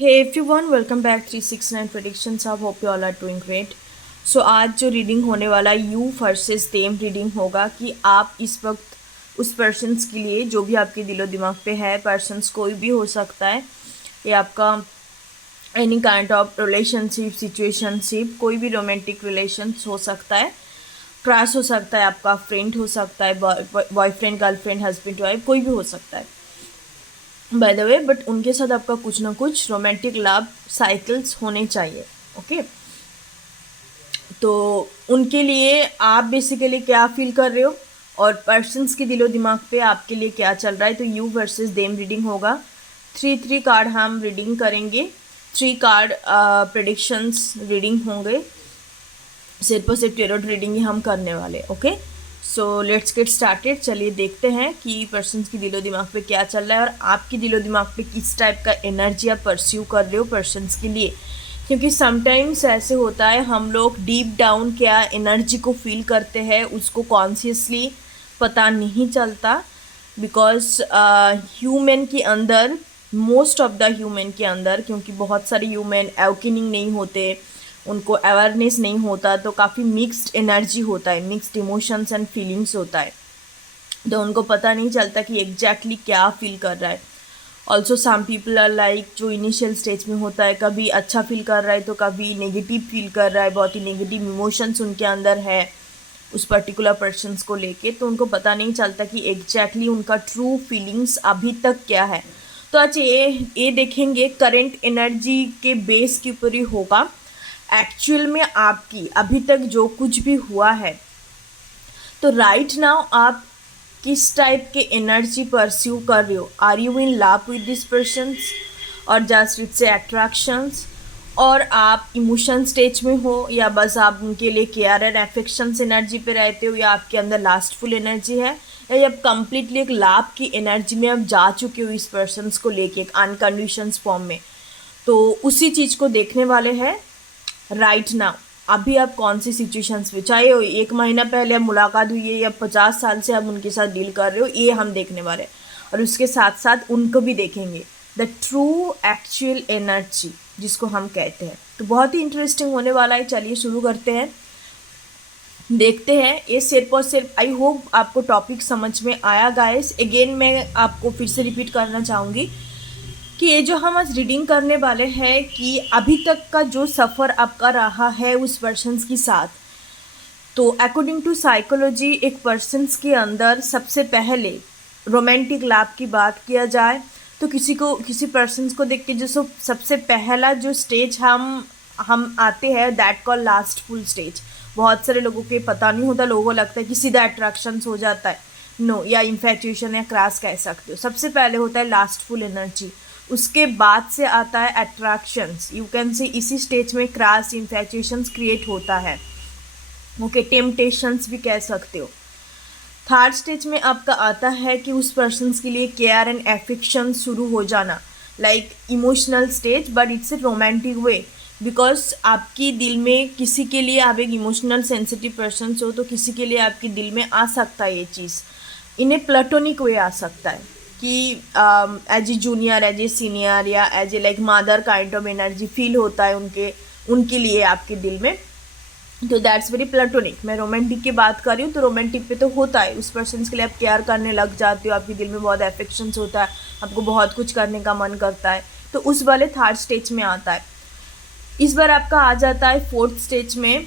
Hey everyone, welcome back 369 Predictions. I hope you all are doing great. So आज जो reading होने वाला you versus them reading होगा कि आप इस वक्त उस पर्सन्स के लिए जो भी आपके दिलो दिमाग पे है, पर्सन्स कोई भी हो सकता है, ये आपका any kind of relationship situationship कोई भी रोमांटिक रिलेशंस हो सकता है, क्रश हो सकता है, आपका फ्रेंड हो सकता है, बॉयफ्रेंड गर्लफ्रेंड हस्बैंड वाइफ कोई भी हो सकता है बाय द वे, बट उनके साथ आपका कुछ ना कुछ रोमांटिक लव साइकिल्स होने चाहिए। ओके, तो उनके लिए आप बेसिकली क्या फील कर रहे हो और पर्सन्स के दिलो दिमाग पे आपके लिए क्या चल रहा है, तो यू वर्सेस देम रीडिंग होगा। थ्री कार्ड हम रीडिंग करेंगे, 3 कार्ड प्रेडिक्शंस रीडिंग होंगे, सिर्फ और सिर्फ टेरोट रीडिंग ही हम करने वाले। Okay, so let's get started. चलिए देखते हैं कि पर्सन्स की दिलो दिमाग पे क्या चल रहा है और आपकी दिलो दिमाग पे किस टाइप का एनर्जी आप परस्यू कर रहे हो पर्सन्स के लिए। क्योंकि समटाइम्स ऐसे होता है, हम लोग डीप डाउन क्या एनर्जी को फील करते हैं उसको कॉन्शियसली पता नहीं चलता, बिकॉज ह्यूमन के अंदर, मोस्ट ऑफ द ह्यूमन के अंदर, क्योंकि बहुत सारे ह्यूमन अवेकनिंग नहीं होते, उनको अवेयरनेस नहीं होता, तो काफ़ी मिक्स्ड एनर्जी होता है, मिक्स्ड इमोशंस एंड फीलिंग्स होता है, तो उनको पता नहीं चलता कि एग्जैक्टली क्या फील कर रहा है। Also some people are like, जो इनिशियल स्टेज में होता है, कभी अच्छा फील कर रहा है तो कभी नेगेटिव फील कर रहा है, बहुत ही नेगेटिव इमोशंस उनके अंदर है उस पर्टिकुलर पर्सन्स को लेके, तो उनको पता नहीं चलता कि एग्जैक्टली उनका ट्रू फीलिंग्स अभी तक क्या है। तो आज ये देखेंगे करंट एनर्जी के बेस के ऊपर ही होगा, एक्चुअल में आपकी अभी तक जो कुछ भी हुआ है, तो राइट नाउ आप किस टाइप के एनर्जी परस्यू कर रहे हो। Are you in love with this persons और जस्ट इट्स अट्रैक्शंस, और आप इमोशन स्टेज में हो, या बस आप उनके लिए केयर एंड एफेक्शंस एनर्जी पे रहते हो, या आपके अंदर लास्टफुल एनर्जी है, या आप कंप्लीटली एक लव की एनर्जी में आप जा चुके हो इस पर्सन्स को लेके एक अनकंडीशंस फॉर्म में। तो उसी चीज़ को देखने वाले हैं राइट नाउ। अभी आप कौन सी सिचुएशंस में, चाहे 1 महीना पहले आप मुलाकात हुई है या 50 साल से आप उनके साथ डील कर रहे हो, ये हम देखने वाले हैं, और उसके साथ साथ उनको भी देखेंगे द ट्रू एक्चुअल एनर्जी जिसको हम कहते हैं। तो बहुत ही इंटरेस्टिंग होने वाला है। चलिए शुरू करते हैं, देखते हैं। ये सिर्फ और सिर्फ, आई होप आपको टॉपिक समझ में आया गाइस। अगेन मैं आपको फिर से रिपीट करना चाहूँगी कि ये जो हम आज रीडिंग करने वाले हैं कि अभी तक का जो सफ़र आपका रहा है उस पर्सन्स के साथ, तो अकॉर्डिंग टू साइकोलॉजी एक पर्सन्स के अंदर सबसे पहले रोमांटिक लव की बात किया जाए तो किसी पर्सन्स को देख के जो सबसे पहला जो स्टेज हम आते हैं, दैट कॉल लास्टफुल स्टेज। बहुत सारे लोगों के पता नहीं होता, लोगों को लगता है कि सीधा अट्रैक्शंस हो जाता है, नो, या इन्फेचुएशन या क्रैश कह सकते हो। सबसे पहले होता है लास्टफुल एनर्जी, उसके बाद से आता है अट्रैक्शंस। यू कैन से इसी स्टेज में क्रैश इन्फेचुएशंस क्रिएट होता है। ओके, टेम्पटेशंस भी कह सकते हो। थर्ड स्टेज में आपका आता है कि उस पर्सन्स के लिए केयर एंड एफेक्शन शुरू हो जाना, like emotional stage, but it's a romantic way, because आपकी दिल में किसी के लिए, आप एक इमोशनल सेंसिटिव पर्सन हो तो किसी के लिए आपके दिल में आ सकता है ये चीज़, इन ए प्लेटोनिक वे आ सकता है कि as a junior, as a senior, या as a like mother kind of energy feel होता है उनके लिए आपके दिल में। तो दैट्स वेरी प्लेटोनिक। मैं रोमांटिक की बात कर रही हूँ, तो रोमांटिक पे तो होता है, उस पर्सन के लिए आप केयर करने लग जाते हो, आपके दिल में बहुत एफेक्शंस होता है, आपको बहुत कुछ करने का मन करता है, तो उस वाले थर्ड स्टेज में आता है। इस बार आपका आ जाता है फोर्थ स्टेज में,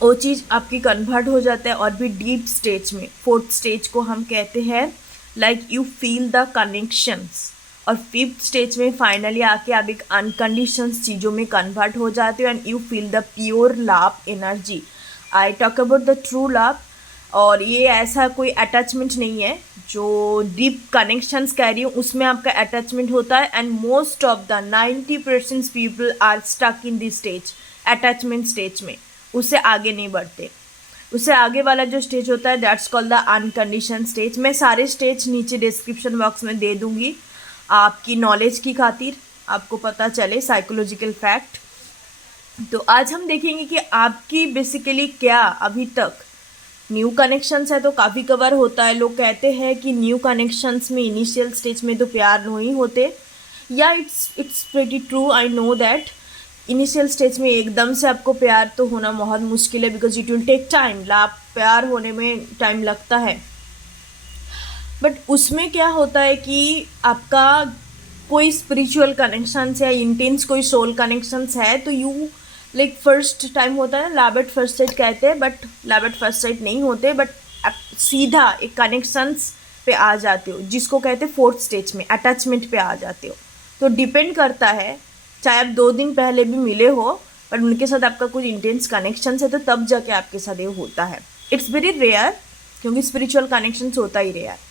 वो चीज़ आपकी कन्वर्ट हो जाता है और भी डीप स्टेज में। फोर्थ स्टेज को हम कहते हैं like you feel the connections, और फिफ्थ स्टेज में फाइनली आके आप एक अनकंडीशंस चीज़ों में कन्वर्ट हो जाते हो and you feel the pure love energy. I talk about the true love, और ये ऐसा कोई अटैचमेंट नहीं है, जो डीप कनेक्शंस कह रही हूँ उसमें आपका अटैचमेंट होता है, and most of the 90% people are stuck in this stage, attachment stage में, उससे आगे नहीं बढ़ते। उससे आगे वाला जो स्टेज होता है दैट्स कॉल्ड द अनकंडीशन स्टेज। मैं सारे स्टेज नीचे डिस्क्रिप्शन बॉक्स में दे दूँगी आपकी नॉलेज की खातिर, आपको पता चले साइकोलॉजिकल फैक्ट। तो आज हम देखेंगे कि आपकी बेसिकली क्या अभी तक न्यू कनेक्शंस है, तो काफ़ी कवर होता है। लोग कहते हैं कि न्यू कनेक्शंस में इनिशियल स्टेज में तो प्यार नहीं होते, या it's pretty true, I know that initial stage में एकदम से आपको प्यार तो होना बहुत मुश्किल है, because it will take time. प्यार होने में टाइम लगता है, बट उसमें क्या होता है कि आपका कोई स्पिरिचुअल कनेक्शंस या इंटेंस कोई सोल कनेक्शंस है, तो यू लाइक फर्स्ट टाइम होता है ना, लव एट फर्स्ट साइट कहते हैं, but love at first sight नहीं होते, बट आप सीधा एक कनेक्शंस पे आ जाते हो, जिसको कहते हैं फोर्थ स्टेज में अटैचमेंट पे आ जाते हो। तो डिपेंड करता है, चाहे आप 2 दिन पहले भी मिले हो, पर उनके साथ आपका कुछ इंटेंस कनेक्शंस है, तो तब जाके आपके साथ ये होता है। इट्स वेरी रेयर, क्योंकि स्पिरिचुअल कनेक्शंस होता ही रेयर।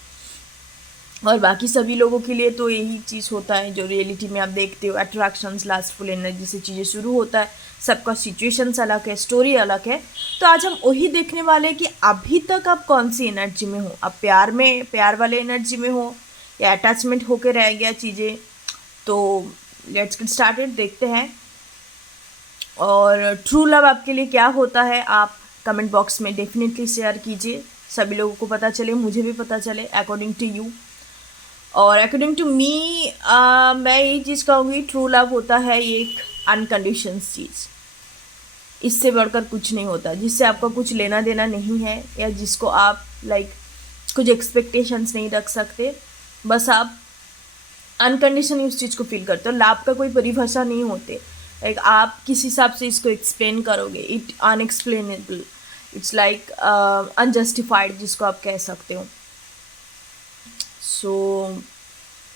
और बाकी सभी लोगों के लिए तो यही चीज़ होता है जो रियलिटी में आप देखते हो, अट्रैक्शंस, लास्टफुल एनर्जी से चीज़ें शुरू होता है। सबका सिचुएशंस अलग है, स्टोरी अलग है। तो आज हम वही देखने वाले हैं कि अभी तक आप कौन सी एनर्जी में हो, आप प्यार वाले एनर्जी में हो या अटैचमेंट होकर रह गया चीज़ें। तो लेट्स गेट स्टार्टेड, देखते हैं। और ट्रू लव आपके लिए क्या होता है, आप कमेंट बॉक्स में डेफिनेटली शेयर कीजिए, सभी लोगों को पता चले, मुझे भी पता चले अकॉर्डिंग टू यू। और अकॉर्डिंग टू मी मैं ये चीज़ कहूँगी, ट्रू लव होता है एक अनकंडीशन चीज़, इससे बढ़कर कुछ नहीं होता, जिससे आपका कुछ लेना देना नहीं है, या जिसको आप लाइक कुछ एक्सपेक्टेशंस नहीं रख सकते, बस आप अनकंडीशनली उस चीज़ को फील करते हो। लव का कोई परिभाषा नहीं होते, लाइक आप किस हिसाब से इसको एक्सप्लेन करोगे, it unexplainable, it's like unjustified, जिसको आप कह सकते हो। So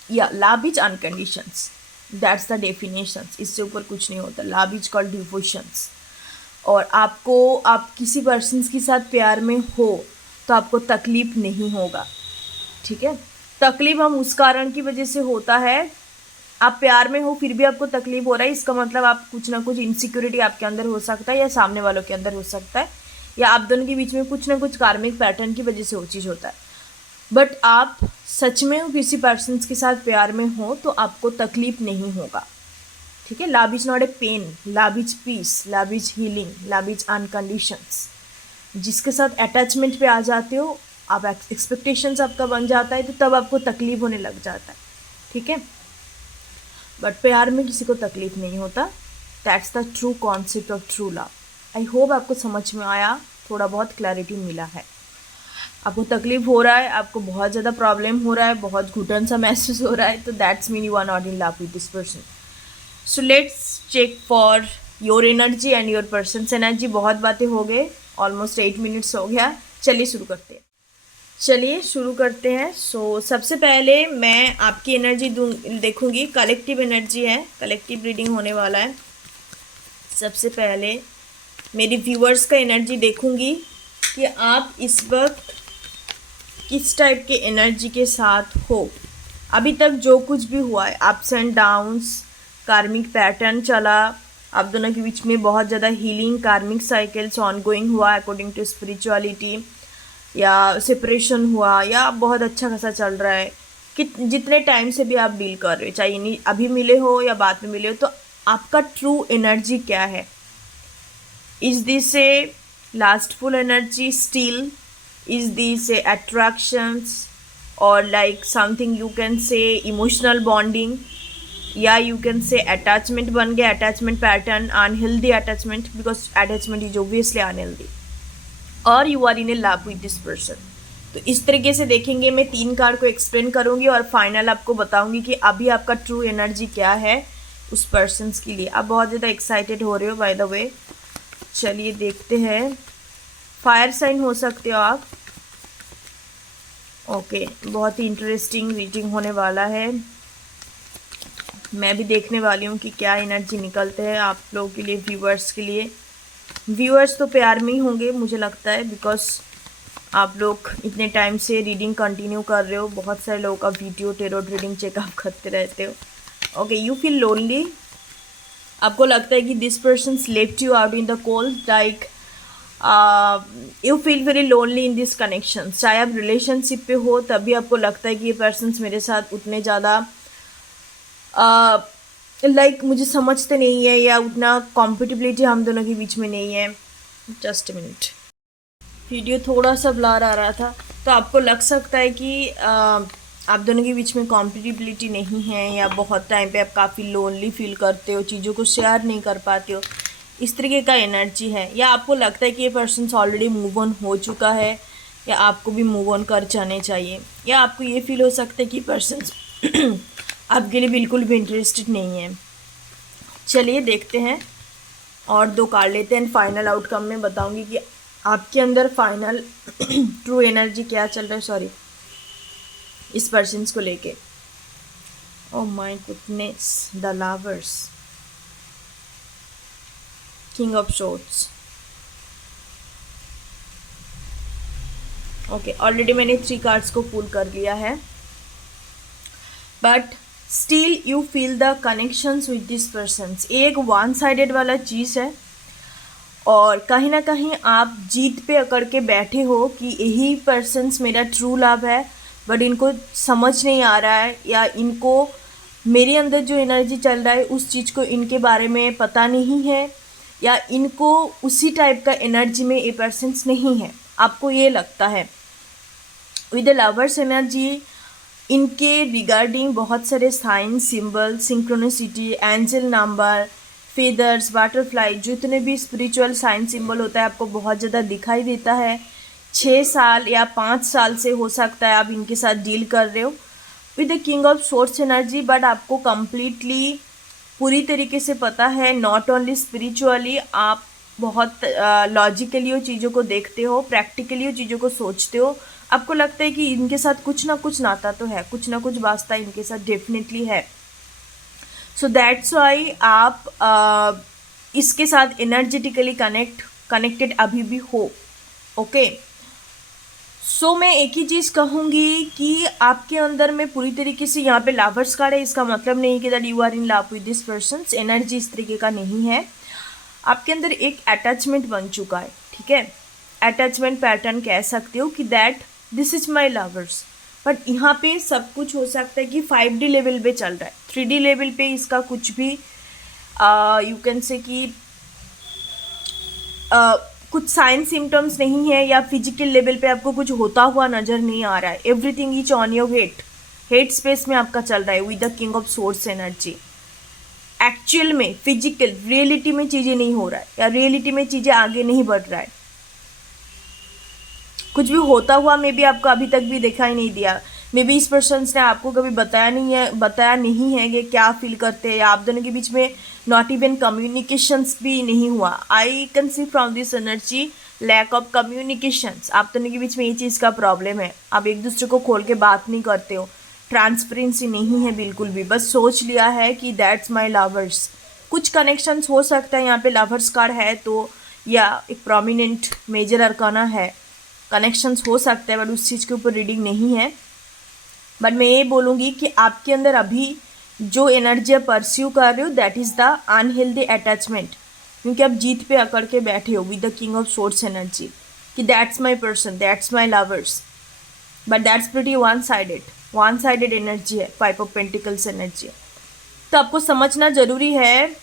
yeah love is unconditions, that's the definitions, इससे ऊपर कुछ नहीं होता। Love is called devotions. और आप किसी पर्सन के साथ प्यार में हो तो आपको तकलीफ नहीं होगा, ठीक है। तकलीफ हम उस कारण की वजह से होता है, आप प्यार में हो फिर भी आपको तकलीफ हो रहा है, इसका मतलब आप कुछ ना कुछ इनसिक्योरिटी आपके अंदर हो सकता है, या सामने वालों के अंदर हो सकता है, या आप दोनों के बीच में कुछ ना कुछ कार्मिक पैटर्न की वजह से वो चीज़ होता है। बट आप सच में किसी पर्सन के साथ प्यार में हो तो आपको तकलीफ नहीं होगा, ठीक है। Love is not a pain, love is peace, love is healing, love is unconditions. जिसके साथ अटैचमेंट पे आ जाते हो आप, एक्सपेक्टेशंस आपका बन जाता है, तो तब आपको तकलीफ होने लग जाता है, ठीक है। बट प्यार में किसी को तकलीफ नहीं होता। That's the true concept of true love. I hope आपको समझ में आया, थोड़ा बहुत क्लैरिटी मिला है। आपको तकलीफ हो रहा है, आपको बहुत ज़्यादा प्रॉब्लम हो रहा है, बहुत घुटन सा महसूस हो रहा है, तो that's mean you are not in love with this person. So let's check for your energy and your person's energy. बहुत बातें हो गए, ऑलमोस्ट 8 मिनट्स हो गया। चलिए शुरू करते हैं। सो सबसे पहले मैं आपकी एनर्जी देखूंगी, कलेक्टिव एनर्जी है, कलेक्टिव रीडिंग होने वाला है। सबसे पहले मेरी व्यूअर्स का एनर्जी देखूंगी कि आप इस वक्त किस टाइप के एनर्जी के साथ हो। अभी तक जो कुछ भी हुआ है, अप्स एंड डाउन्स, कार्मिक पैटर्न चला, आप दोनों के बीच में बहुत ज़्यादा हीलिंग, कार्मिक साइकिल्स ऑनगोइंग हुआ अकॉर्डिंग टू स्पिरिचुअलिटी, या सेपरेशन हुआ, या बहुत अच्छा खासा चल रहा है कि जितने टाइम से भी आप डील कर रहे हो, चाहे अभी मिले हो या बाद में मिले हो, तो आपका ट्रू एनर्जी क्या है। Is this a lustful energy still, is this a attractions, or like something you can say emotional bonding, या you can say attachment बन गया, attachment pattern, unhealthy attachment, because attachment is obviously unhealthy, or you are in a love with this person। तो इस तरीके से देखेंगे। मैं 3 card को एक्सप्लेन करूँगी और फाइनल आपको बताऊँगी कि अभी आपका ट्रू एनर्जी क्या है उस पर्सन के लिए। आप बहुत ज़्यादा एक्साइटेड हो रहे हो बाय द वे। चलिए देखते हैं। फायर साइन हो सकते हो आप, ओके। बहुत ही इंटरेस्टिंग रीडिंग होने वाला है। मैं भी देखने वाली हूँ कि क्या एनर्जी निकलते हैं आप लोगों के लिए, व्यूअर्स के लिए। व्यूअर्स तो प्यार में ही होंगे मुझे लगता है, बिकॉज आप लोग इतने टाइम से रीडिंग कंटिन्यू कर रहे हो। बहुत सारे लोगों का वीडियो टेरोट रीडिंग चेकअप करते रहते हो। Okay, you feel lonely. आपको लगता है कि this person left you out in the cold, like you feel very lonely in this connection. चाहे आप रिलेशनशिप पे हो तब भी आपको लगता है कि ये पर्सन मेरे साथ उतने ज़्यादा लाइक मुझे समझते नहीं है, या उतना कॉम्पिटिबिलिटी हम दोनों के बीच में नहीं है। जस्ट अ मिनट, वीडियो थोड़ा सा ब्लर आ रहा था, तो आपको लग सकता है कि आप दोनों के बीच में कॉम्पिटिबिलिटी नहीं है, या बहुत टाइम पे आप काफ़ी लोनली फील करते हो, चीज़ों को शेयर नहीं कर पाते हो, इस तरीके का एनर्जी है। या आपको लगता है कि ये पर्सन ऑलरेडी मूव ऑन हो चुका है, या आपको भी मूव ऑन कर जाने चाहिए, या आपको ये फील हो सकता है कि पर्सन आपके लिए बिल्कुल भी इंटरेस्टेड नहीं है। चलिए देखते हैं और 2 कार्ड लेते हैं, फाइनल आउटकम में बताऊंगी कि आपके अंदर फाइनल ट्रू एनर्जी क्या चल रहा है, सॉरी, इस पर्सन को लेके। Oh my goodness, the lovers, king of swords. Okay, already मैंने 3 कार्ड्स को पुल कर लिया है, but still you feel the connections with this persons. एक वन साइडेड वाला चीज़ है, और कहीं ना कहीं आप जीत पे अकड़ के बैठे हो कि यही पर्सन्स मेरा ट्रू लव है, बट इनको समझ नहीं आ रहा है, या इनको मेरे अंदर जो एनर्जी चल रहा है उस चीज़ को इनके बारे में पता नहीं है, या इनको उसी टाइप का एनर्जी में ये पर्सन्स नहीं है, आपको ये लगता है। विद द लवर्स एनर्जी, इनके रिगार्डिंग बहुत सारे sign, symbol, synchronicity, angel number, feathers, butterfly, जितने भी स्पिरिचुअल साइन सिंबल होता है आपको बहुत ज़्यादा दिखाई देता है। 6 साल या 5 साल से हो सकता है आप इनके साथ डील कर रहे हो with the king of swords energy, but आपको कम्प्लीटली पूरी तरीके से पता है, नॉट ओनली स्पिरिचुअली, आप बहुत लॉजिकली वो चीज़ों को देखते हो, प्रैक्टिकली वो चीज़ों को सोचते हो। आपको लगता है कि इनके साथ कुछ ना कुछ नाता तो है, कुछ ना कुछ वास्ता इनके साथ डेफिनेटली है। सो दैट्स वाई आप इसके साथ एनर्जेटिकली कनेक्टेड अभी भी हो। ओके, सो मैं एक ही चीज़ कहूँगी कि आपके अंदर में पूरी तरीके से, यहाँ पे लवर्स कार्ड है, इसका मतलब नहीं कि that you are in love with this person, energy इस तरीके का नहीं है। आपके अंदर एक अटैचमेंट बन चुका है, ठीक है, अटैचमेंट पैटर्न कह सकते हो कि that this is my lovers. But यहाँ पे सब कुछ हो सकता है कि 5D लेवल पे चल रहा है, 3D लेवल पे इसका कुछ भी यू कैन से कि कुछ साइन सिम्टम्स नहीं है, या फिजिकल लेवल पे आपको कुछ होता हुआ नज़र नहीं आ रहा है। Everything is on your hate space में आपका चल रहा है with the king of swords energy. Actual में फिजिकल रियलिटी में चीज़ें नहीं हो रहा है, या रियलिटी में चीज़ें आगे नहीं बढ़ रहा है, कुछ भी होता हुआ मे बी आपको अभी तक भी दिखाई नहीं दिया। मे बी इस पर्सन ने आपको कभी बताया नहीं है कि क्या फील करते हैं, या आप दोनों के बीच में नॉट इवन कम्युनिकेशंस भी नहीं हुआ। I can see from this energy lack of communications, आप दोनों के बीच में ये चीज़ का प्रॉब्लम है, आप एक दूसरे को खोल के बात नहीं करते हो, ट्रांसपेरेंसी नहीं है बिल्कुल भी, बस सोच लिया है कि दैट्स माई लवर्स। कुछ कनेक्शंस हो सकता है, यहाँ पे लवर्स कार्ड है तो, या एक प्रोमिनेंट मेजर अरकाना है, कनेक्शंस हो सकते हैं, बट उस चीज़ के ऊपर रीडिंग नहीं है। बट मैं ये बोलूँगी कि आपके अंदर अभी जो एनर्जी आप परस्यू कर रहे हो that is the unhealthy attachment, क्योंकि आप जीत पे अकड़ के बैठे हो with the king of swords energy कि that's my person, that's my lovers, but that's pretty one sided energy है, 5 ऑफ पेंटिकल्स एनर्जी। तो आपको समझना ज़रूरी है,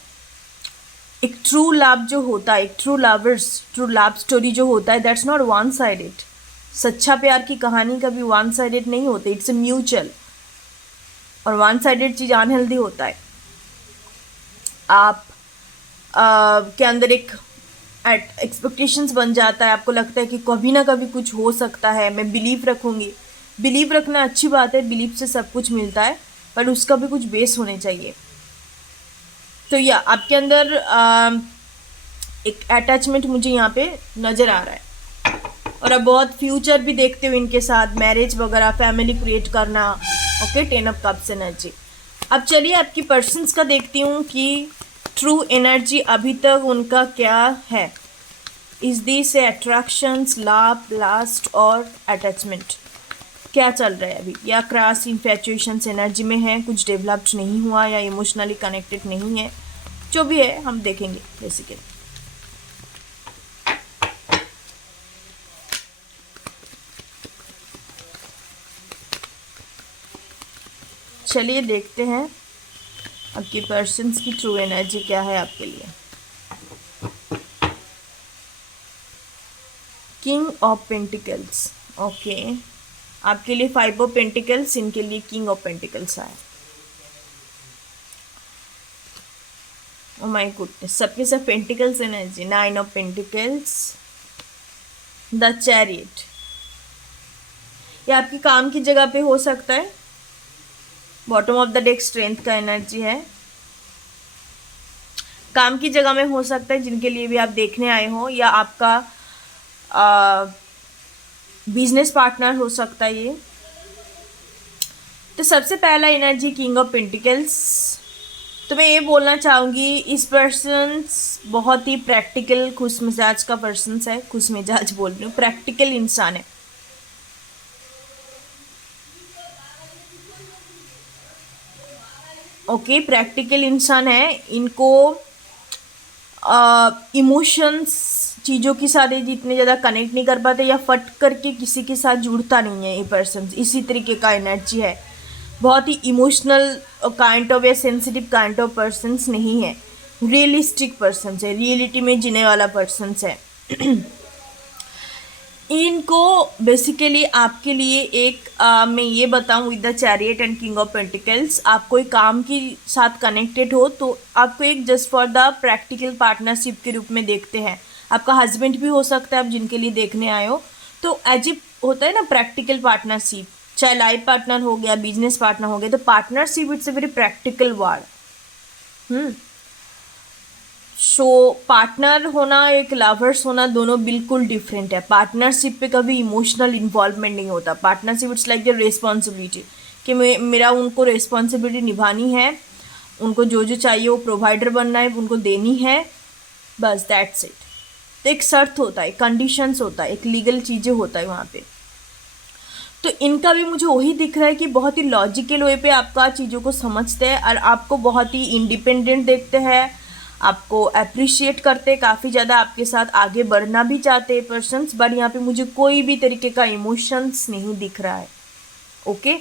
एक ट्रू लव जो होता है, एक ट्रू लव स्टोरी जो होता है, दैट्स नॉट वन साइडेड। सच्चा प्यार की कहानी कभी वन साइडेड नहीं होती, इट्स ए म्यूचुअल, और वन साइडेड चीज़ अनहेल्दी होता है। आप के अंदर एक एक्सपेक्टेशंस बन जाता है, आपको लगता है कि कभी ना कभी कुछ हो सकता है, मैं बिलीव रखूँगी। बिलीव रखना अच्छी बात है, बिलीव से सब कुछ मिलता है, पर उसका भी कुछ बेस होने चाहिए। तो या आपके अंदर एक अटैचमेंट मुझे यहाँ पे नज़र आ रहा है, और अब बहुत फ्यूचर भी देखते हो इनके साथ, मैरिज वगैरह, फैमिली क्रिएट करना। Okay, 10 of cups energy. अब चलिए आपकी पर्सन्स का देखती हूँ कि ट्रू एनर्जी अभी तक उनका क्या है। Is this A attractions, love, last और अटैचमेंट, क्या चल रहा है अभी, या क्रॉस इन्फैचुएशंस एनर्जी में है, कुछ डेवलप्ड नहीं हुआ, या इमोशनली कनेक्टेड नहीं है, जो भी है हम देखेंगे बेसिकली। चलिए देखते हैं आपकी पर्सन्स की ट्रू एनर्जी क्या है आपके लिए। किंग ऑफ पेंटिकल्स, ओके, आपके लिए 5 ऑफ पेंटिकल्स, इनके लिए किंग ऑफ पेंटिकल्स आया। ओ माय गुडनेस, सबके सब pentacles energy, 9 of pentacles, the chariot. ये आपकी काम की जगह पे हो सकता है। Bottom of the deck strength का एनर्जी है, काम की जगह में हो सकता है, जिनके लिए भी आप देखने आए हो, या आपका बिजनेस पार्टनर हो सकता है ये। तो सबसे पहला एनर्जी किंग ऑफ पेंटिकल्स। तो मैं ये बोलना चाहूँगी, इस पर्सन बहुत ही प्रैक्टिकल खुश मिजाज का पर्सन है। खुश मिजाज बोल रही हूँ, प्रैक्टिकल इंसान है। ओके, प्रैक्टिकल इंसान है। इनको इमोशंस चीज़ों के साथ जितने ज़्यादा कनेक्ट नहीं कर पाते, या फट करके किसी के साथ जुड़ता नहीं है ये पर्सन। इसी तरीके का एनर्जी है। बहुत ही इमोशनल काइंड ऑफ या सेंसिटिव काइंड ऑफ पर्सन्स नहीं है। रियलिस्टिक पर्सन्स है, रियलिटी में जीने वाला पर्सन्स है। इनको बेसिकली आपके लिए एक मैं ये बताऊं, with the chariot and king of pentacles, आप कोई काम के साथ कनेक्टेड हो तो आपको एक just for the practical partnership के रूप में देखते हैं। आपका हस्बैंड भी हो सकता है, आप जिनके लिए देखने आए हो। तो एज ए होता है ना प्रैक्टिकल पार्टनरशिप, चाहे लाइफ पार्टनर हो गया, बिजनेस पार्टनर हो गया, तो partnership it's a very practical word. So partner होना, एक लवर्स होना, दोनों बिल्कुल डिफरेंट है। पार्टनरशिप पे कभी इमोशनल इन्वॉल्वमेंट नहीं होता। Partnership it's like the responsibility, कि मेरा उनको रिस्पॉन्सिबिलिटी निभानी है, उनको जो जो चाहिए वो प्रोवाइडर बनना है, उनको देनी है, बस दैट्स इट। तो एक शर्त होता है, कंडीशंस होता है, एक लीगल चीज़ें होता है वहाँ पे। तो इनका भी मुझे वही दिख रहा है कि बहुत ही लॉजिकल वे पे आपका चीज़ों को समझते हैं, और आपको बहुत ही इंडिपेंडेंट देखते हैं, आपको अप्रिशिएट करते, काफ़ी ज़्यादा आपके साथ आगे बढ़ना भी चाहते हैं पर्सन्स। बट यहाँ पे मुझे कोई भी तरीके का इमोशंस नहीं दिख रहा है। ओके,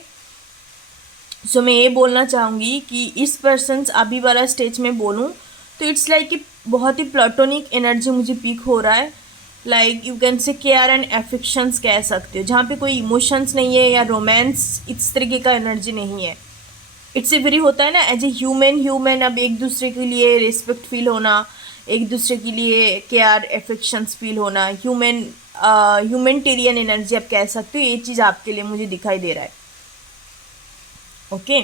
सो मैं ये बोलना चाहूँगी कि इस पर्सन्स अभी वाला स्टेज में बोलूँ तो इट्स लाइक कि बहुत ही प्लेटोनिक एनर्जी मुझे पीक हो रहा है। Like you can say care and affections कह सकते हो, जहाँ पे कोई इमोशंस नहीं है या रोमांस इस तरीके का एनर्जी नहीं है। इट्स ए वेरी होता है ना, एज ए ह्यूमन अब एक दूसरे के लिए रिस्पेक्ट फील होना, एक दूसरे के लिए केयर एफेक्शंस फील होना, ह्यूमैनिटेरियन एनर्जी आप कह सकते हो। ये चीज़ आपके लिए मुझे दिखाई दे रहा है। ओके,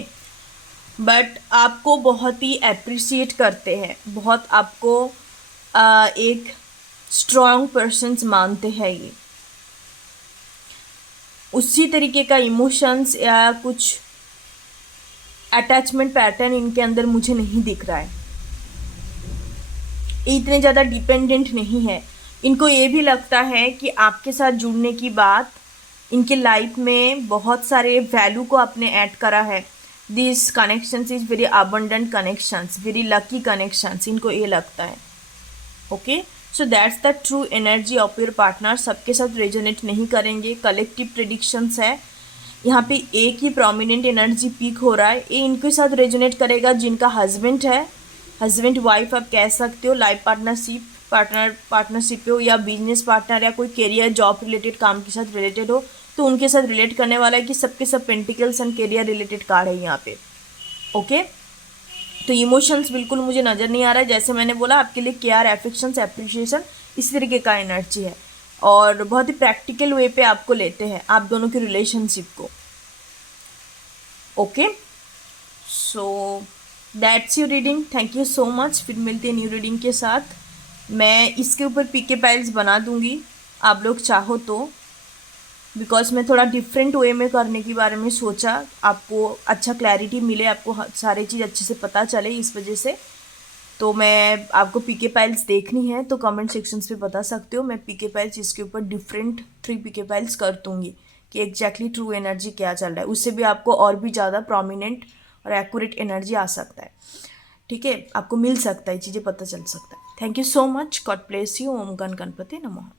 बट आपको बहुत ही अप्रिशिएट करते हैं, बहुत आपको एक स्ट्रॉन्ग पर्सन्स मानते हैं ये। उसी तरीके का इमोशंस या कुछ अटैचमेंट पैटर्न इनके अंदर मुझे नहीं दिख रहा है। इतने ज़्यादा डिपेंडेंट नहीं है। इनको ये भी लगता है कि आपके साथ जुड़ने की बात इनके लाइफ में बहुत सारे वैल्यू को आपने ऐड करा है। This connections is very abundant connections, very lucky connections, इनको ये लगता है। Okay, so that's the true energy of your partner. सबके साथ रेजोनेट नहीं करेंगे, कलेक्टिव प्रेडिक्शंस है। यहाँ पे एक ही प्रोमिनेंट एनर्जी पीक हो रहा है, ये इनके साथ रेजोनेट करेगा जिनका हस्बैंड है, हस्बैंड वाइफ आप कह सकते हो, लाइफ पार्टनरशिप हो, या बिजनेस पार्टनर, या कोई करियर जॉब रिलेटेड काम के साथ रिलेटेड हो, तो उनके साथ रिलेट करने वाला है कि सबके सब pentacles and career related card है यहाँ पे। ओके, तो इमोशंस बिल्कुल मुझे नज़र नहीं आ रहा है। जैसे मैंने बोला, आपके लिए केयर, एफेक्शंस, एप्रिशिएशन इस तरीके का एनर्जी है, और बहुत ही प्रैक्टिकल वे पे आपको लेते हैं आप दोनों की रिलेशनशिप को। Okay, so that's your reading. Thank you so much. फिर मिलते हैं न्यू रीडिंग के साथ। मैं इसके ऊपर पीके पाइल्स बना दूंगी आप लोग चाहो तो, बिकॉज मैं थोड़ा डिफरेंट वे में करने के बारे में सोचा, आपको अच्छा क्लैरिटी मिले, आपको सारी चीज़ अच्छे से पता चले, इस वजह से। तो मैं आपको पीके पाइल्स देखनी है तो कमेंट सेक्शंस पे बता सकते हो। मैं पीके पाइल्स इसके ऊपर डिफरेंट 3 पीके पाइल्स कर दूँगी कि एग्जैक्टली ट्रू एनर्जी क्या चल रहा है। उससे भी आपको और भी ज़्यादा प्रोमिनेंट और एक्यूरेट एनर्जी आ सकता है। ठीक है, आपको मिल सकता है, चीज़ें पता चल सकता है। Thank you so much. God bless you. ओम गण गणपति नमः।